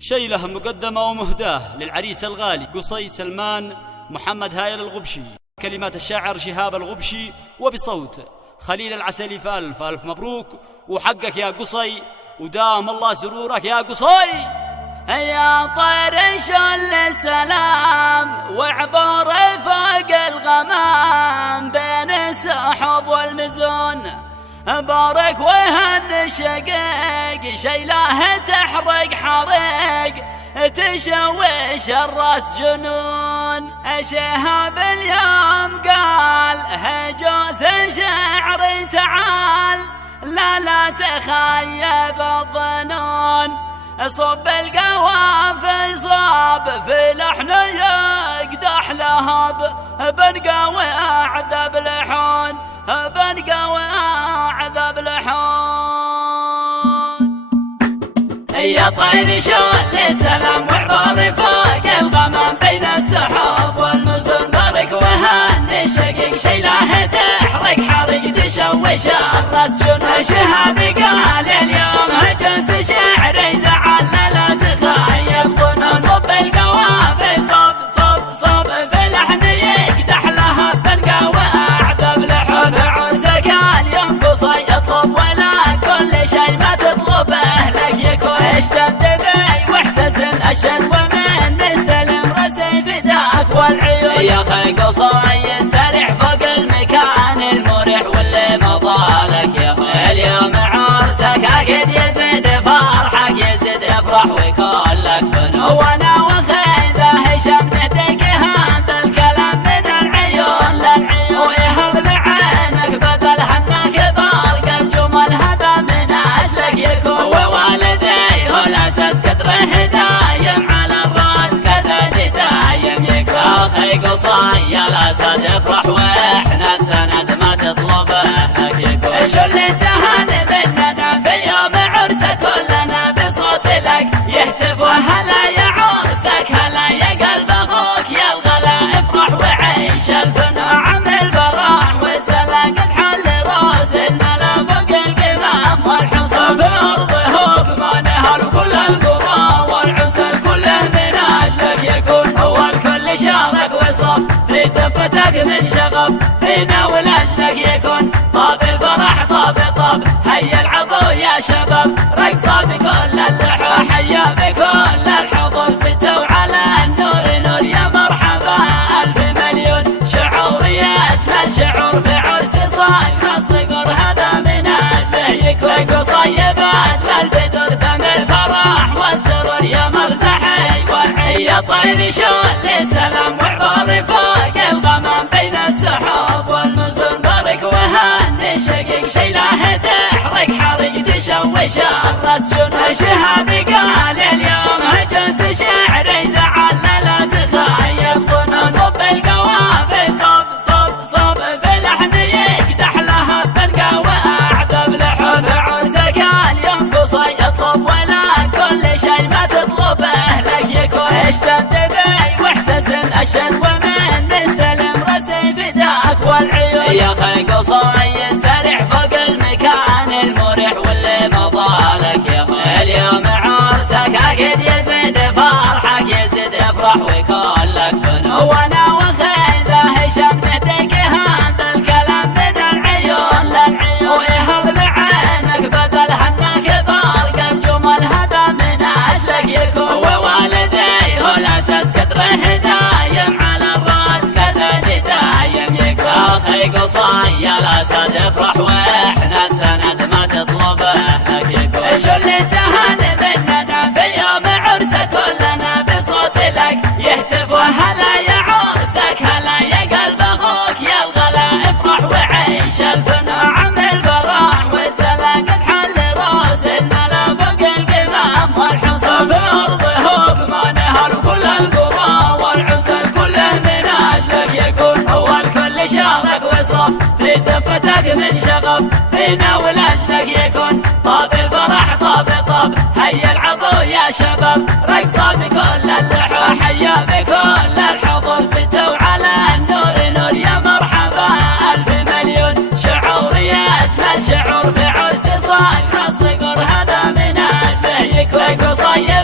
شيله مقدمة ومهداه للعريس الغالي قصي سلمان محمد هايل الغبشي. كلمات الشاعر شهاب الغبشي وبصوت خليل العسلي. فالف ألف مبروك وحقك يا قصي ودام الله سرورك يا قصي. يا طير شل السلام وعبر فوق الغمام بين السحب والمزون بارك وهن الشقيق شيله تحرق حريق تشوش الراس جنون. شهاب اليوم قال هجوز شعري تعال لا تخيب الظنون. صب القوافي صاب في لحن يقدح لهب بنقاوي أعذب لحون بنقاوي أعذب لحون. يا طير شل السلام وعبر فوق الغمام بين السحاب والمزون بارك وهن الشقيق شيله تحرق حريق تشوش الراس جنون. شهاب قال اليوم هجوز شعري تعال لا تخيب ظنون. صب القوافي صب في لحن يقدح لها بنقاوي أعذب لحون. عرسك اليوم قصي اطلب ولا كل شي ما تطلبه لك يكون. اشتد بي واحتزم اشد ومن نستلم راسي فداك والعيون. يا خي قصي استريح فوق المكان المريح واللي مضالك يا خي. اليوم عرسك اكيد يزيد فرحك يزيد افرح ويكون لك فنون. وانا وخيذه هشام نديك هذا الكلام من العيون للعيون. ويهب لعينك بدل حنك بارق الجمل هذا من اجلك يكون. ووالدي هو الاساس قدره دايم على الراس كذا دايم يكون. اخي قصي الاسد افرح واحنا السند ما تطلبه لك يكون. شلته مننا في يوم عرسك كلنا بصوت لك يهتف. وهلا يا عرسك هلا يا قلب اخوك يا الغلا افرح وعيش الفنون. عم الفرح والسلا قد حل راس الملا فوق القمام والحصى. في ارضه ما نهل كل القرى والعزل كله من اجلك يكون. هو الكل شارك وصف في زفتك من شغف فينا ولاجلك يكون. طاب الفرح طاب هيا العبوا يا شباب رقصة بكل اللحى. حيا بكل الحضور ستوا على النور نور. يا مرحبا ألف مليون شعور يا أجمل شعور في عرس صاير الصقر هذا من أجله يكون. قصي بدل البدر دم الفرح والسرور يا مرزحي والعين. يا طير شل السلام وعبر فوق الغمام بين السحاب والمزون بارك وهن الشقيق شيله تحرق حريق تشوش الراس جنون. شهاب قال اليوم هجوز شعري تعال لا تخيب ظنون. صب القوافي صب في لحن يقدح لها بنقاوي أعذب لحون. عرسك اليوم قصي اطلب ولا كل شي ما تطلبه لك يكون. اشتد بي واحتزم اشد ومن نستلم راسي فداك والعيون. يا خي قصي استريح فوق المكان المريح واللي مضالك يا خي. اليوم عرسك اكيد يزيد فرحك يزيد افرح ويكون لك فنون. وانا وخيذه هشام نديك هذا الكلام من العيون للعيون. ويهب لعينك بدل حنك بارق الجمل هذا من اجلك يكون. ووالدي هو الاساس قدره دايم على الراس كذا دايم يكون. اخي قصي الاسد افرح واحنا السند ما تطلبه لك يكون. شلته مننا في يوم عرسك كلنا بصوت لك يهتف. وهلا يا عرسك هلا يا قلب اخوك يا الغلا افرح وعيش الفنون. عم الفرح والسلا قد حل راس الملا فوق القمام والحصى. في ارضه ما نهل كل القرى والعزل كله من اجلك يكون. هو الكل شارك وصف في زفتك من شغف فينا ولاجلك يكون. طاب الفرح طاب هيا العبوا يا شباب رقصة بكل اللحى. حيا بكل الحضور ستوا على النور نور. يا مرحبا ألف مليون شعور يا أجمل شعور في عرس صاير الصقر هذا من أجله يكون. قصي